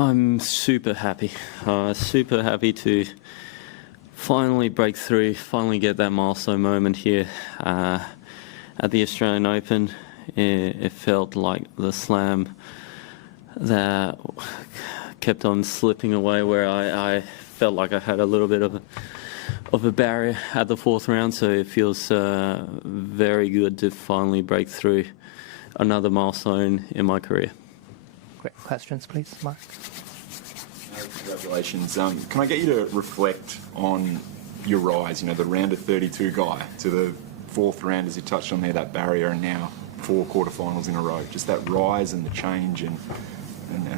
I'm super happy to finally break through, finally get that milestone moment here at the Australian Open. It felt like the slam that kept on slipping away, where I felt like I had a little bit of a barrier at the fourth round, so it feels very good to finally break through another milestone in my career. Great. Questions, please, Mark? Congratulations. Can I get you to reflect on your rise, the round of 32 guy to the fourth round, as you touched on there, that barrier, and now 4 quarterfinals in a row, just that rise and the change and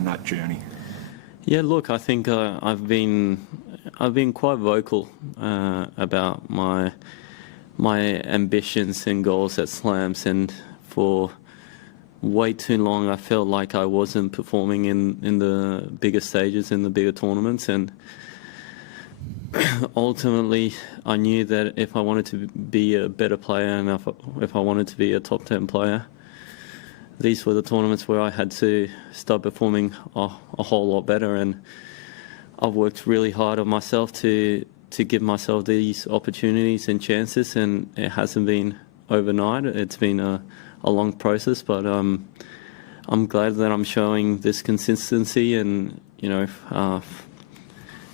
that journey? Yeah, look, I think I've been quite vocal about my ambitions and goals at slams, and for way too long I felt like I wasn't performing in the bigger stages, in the bigger tournaments, and ultimately I knew that if I wanted to be a better player and if I wanted to be a top 10 player, these were the tournaments where I had to start performing a whole lot better. And I've worked really hard on myself to give myself these opportunities and chances, and it hasn't been overnight. It's been a long process, but I'm glad that I'm showing this consistency, and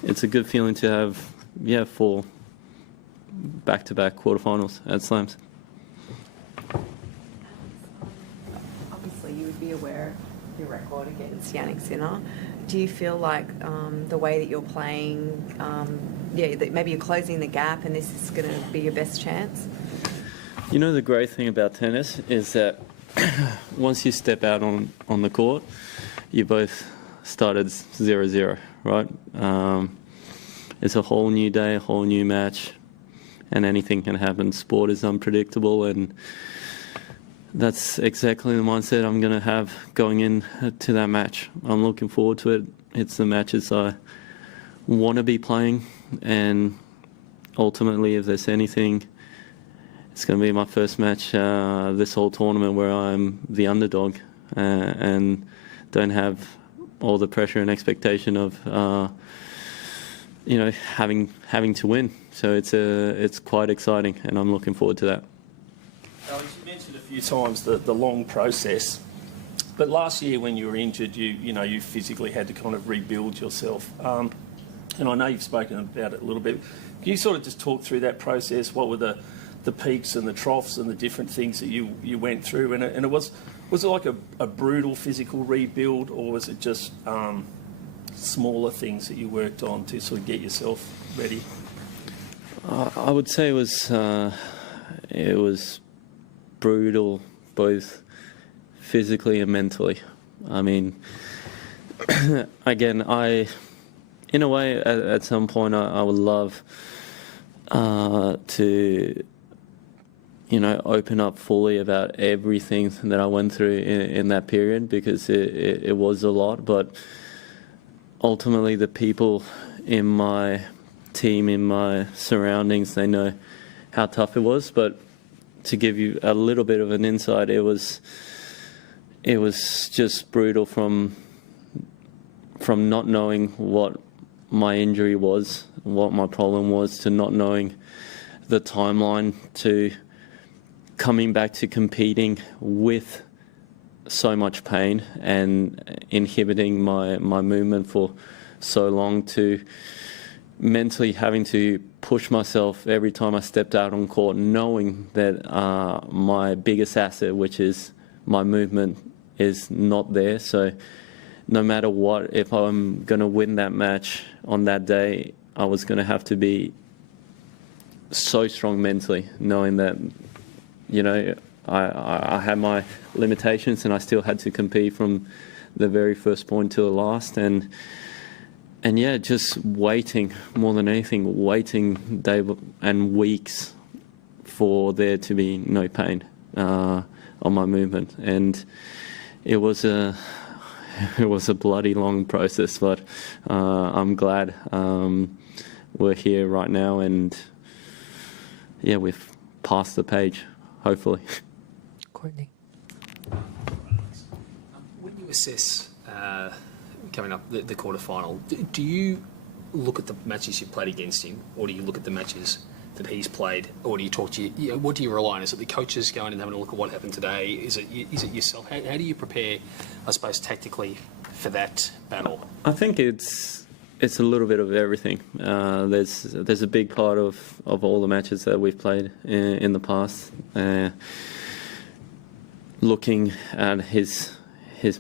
it's a good feeling to have 4 back-to-back quarterfinals at slams. Obviously, you would be aware of your record against Jannik Sinner. Do you feel like the way that you're playing, that maybe you're closing the gap and this is going to be your best chance? The great thing about tennis is that once you step out on the court, you both started 0-0, right? It's a whole new day, a whole new match, and anything can happen. Sport is unpredictable, and that's exactly the mindset I'm going to have going into that match. I'm looking forward to it. It's the matches I want to be playing, and ultimately, if there's anything, it's going to be my first match this whole tournament where I'm the underdog and don't have all the pressure and expectation of having to win. So it's quite exciting, and I'm looking forward to that. Alex, you mentioned a few times the long process, but last year when you were injured, you physically had to kind of rebuild yourself. And I know you've spoken about it a little bit. Can you sort of just talk through that process? What were the peaks and the troughs and the different things that you went through? And it was it like a brutal physical rebuild, or was it just smaller things that you worked on to sort of get yourself ready? I would say it was brutal, both physically and mentally. I mean, again, in a way, at some point, I would love to open up fully about everything that I went through in that period, because it was a lot. But ultimately, the people in my team, in my surroundings, they know how tough it was. But to give you a little bit of an insight, it was just brutal from not knowing what my injury was, what my problem was, to not knowing the timeline, to coming back to competing with so much pain and inhibiting my movement for so long, to mentally having to push myself every time I stepped out on court, knowing that my biggest asset, which is my movement, is not there. So no matter what, if I'm going to win that match on that day, I was going to have to be so strong mentally, knowing that I had my limitations, and I still had to compete from the very first point to the last. And yeah, just waiting, more than anything, waiting day and weeks for there to be no pain on my movement. And it was a bloody long process, but I'm glad we're here right now, and yeah, we've passed the page, hopefully. Courtney. When you assess coming up, the quarterfinal. Do you look at the matches you've played against him, or do you look at the matches that he's played, or do you talk to what do you rely on? Is it the coaches going and having a look at what happened today? Is it yourself? How do you prepare, I suppose, tactically for that battle? I think it's a little bit of everything. There's a big part of all the matches that we've played in the past. Looking at his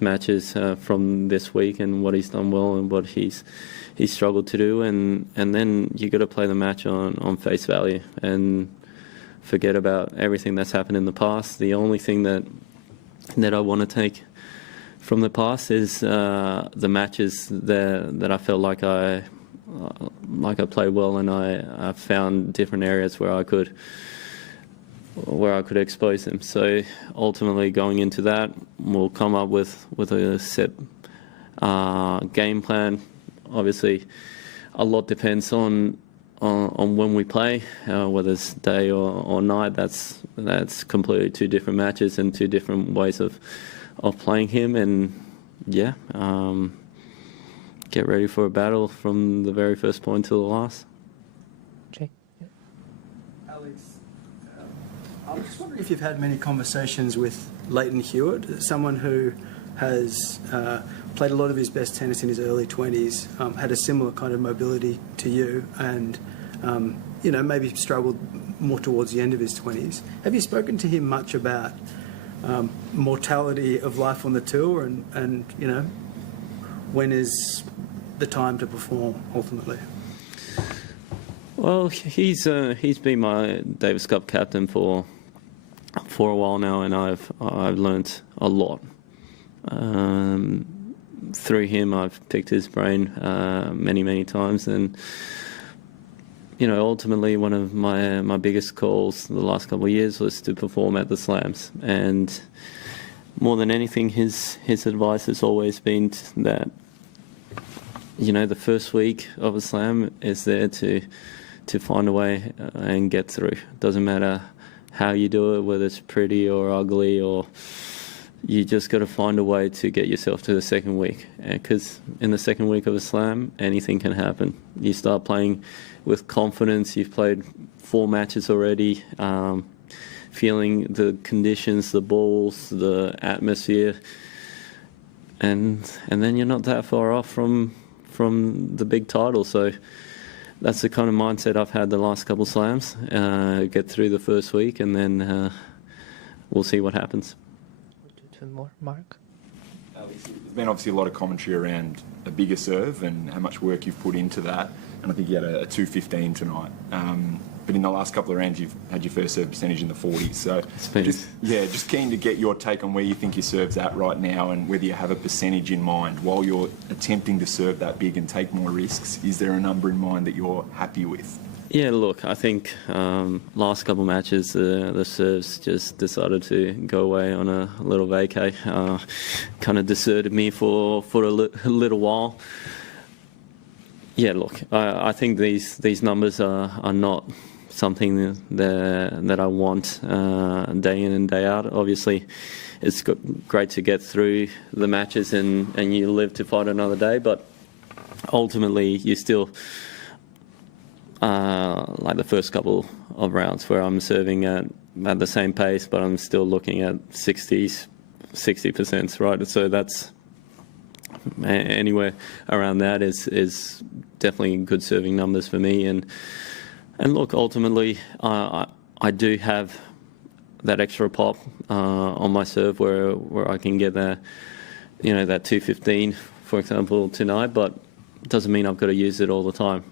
matches from this week and what he's done well and what he's struggled to do, and then you got to play the match on face value and forget about everything that's happened in the past. The only thing that I want to take from the past is the matches that I felt like I played well, and I found different areas where I could expose them. So ultimately, going into that, we'll come up with a set game plan. Obviously, a lot depends on when we play, whether it's day or night. That's completely two different matches and two different ways of playing him. And yeah, get ready for a battle from the very first point to the last. Jake? Alex, I'm just wondering if you've had many conversations with Leighton Hewitt, someone who has played a lot of his best tennis in his early 20s, had a similar kind of mobility to you, and maybe struggled more towards the end of his 20s. Have you spoken to him much about mortality of life on the tour, and when is the time to perform ultimately? Well, he's been my Davis Cup captain for a while now, and I've learnt a lot. Through him, I've picked his brain many times, and ultimately one of my biggest goals the last couple of years was to perform at the slams. And more than anything, his advice has always been that the first week of a slam is there to find a way and get through. Doesn't matter how you do it, whether it's pretty or ugly, or you just got to find a way to get yourself to the second week, because in the second week of a slam, anything can happen. You start playing with confidence. You've played 4 matches already, feeling the conditions, the balls, the atmosphere, and then you're not that far off from the big title. So that's the kind of mindset I've had the last couple of slams. Get through the first week, and then we'll see what happens. Two more, Mark. There's been obviously a lot of commentary around a bigger serve and how much work you've put into that, and I think you had a 215 tonight. But in the last couple of rounds, you've had your first serve percentage in the 40s. So just keen to get your take on where you think your serve's at right now, and whether you have a percentage in mind while you're attempting to serve that big and take more risks. Is there a number in mind that you're happy with? Yeah, look, I think last couple of matches, the serves just decided to go away on a little vacay. Kind of deserted me for a little while. Yeah, look, I think these numbers are not something that I want day in and day out. Obviously, it's great to get through the matches and you live to fight another day, but ultimately you still... like the first couple of rounds where I'm serving at the same pace, but I'm still looking at 60%, right? So that's anywhere around that is definitely good serving numbers for me. And look, ultimately, I do have that extra pop on my serve where I can get that 215, for example, tonight, but doesn't mean I've got to use it all the time.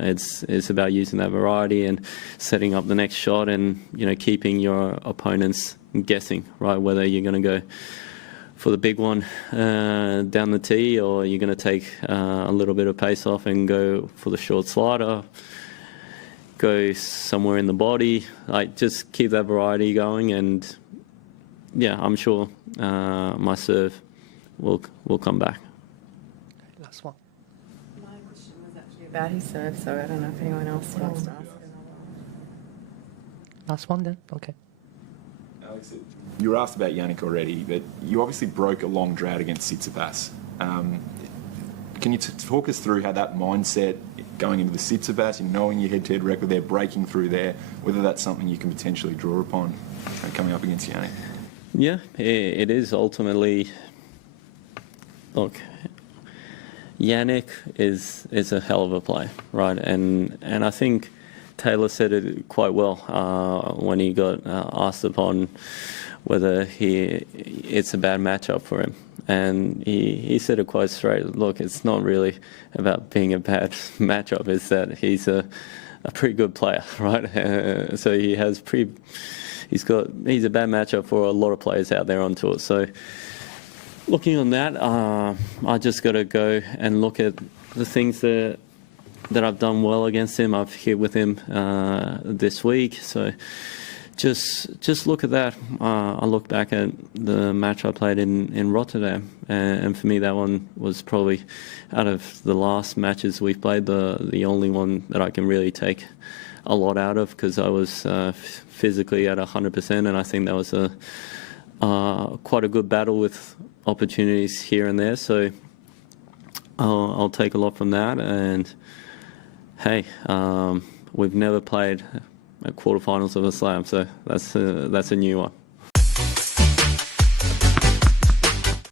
It's about using that variety and setting up the next shot, and keeping your opponents guessing, right? Whether you're going to go for the big one down the tee, or you're going to take a little bit of pace off and go for the short slider, go somewhere in the body. Like, just keep that variety going, and yeah, I'm sure my serve will come back. Last one. My question was actually about his serve, so I don't know if anyone else wants to ask another one. Last one then? Okay. Alex, you were asked about Jannik already, but you obviously broke a long drought against Tsitsipas. Can you talk us through how that mindset going into the Sitsabat, knowing your head-to-head record there, breaking through there, whether that's something you can potentially draw upon coming up against Jannik? Yeah, it is ultimately. Look, Jannik is a hell of a player, right? And I think Taylor said it quite well when he got asked upon whether it's a bad matchup for him. And he said it quite straight. Look, it's not really about being a bad matchup. It's that he's a pretty good player, right? So he's a bad matchup for a lot of players out there on tour. So looking on that, I just got to go and look at the things that I've done well against him. I've hit with him this week, so just look at that. I look back at the match I played in Rotterdam, and for me that one was probably, out of the last matches we've played, the only one that I can really take a lot out of, because I was physically at 100%, and I think that was quite a good battle with opportunities here and there. So I'll take a lot from that. And hey, we've never played at quarterfinals of a slam, so that's a new one.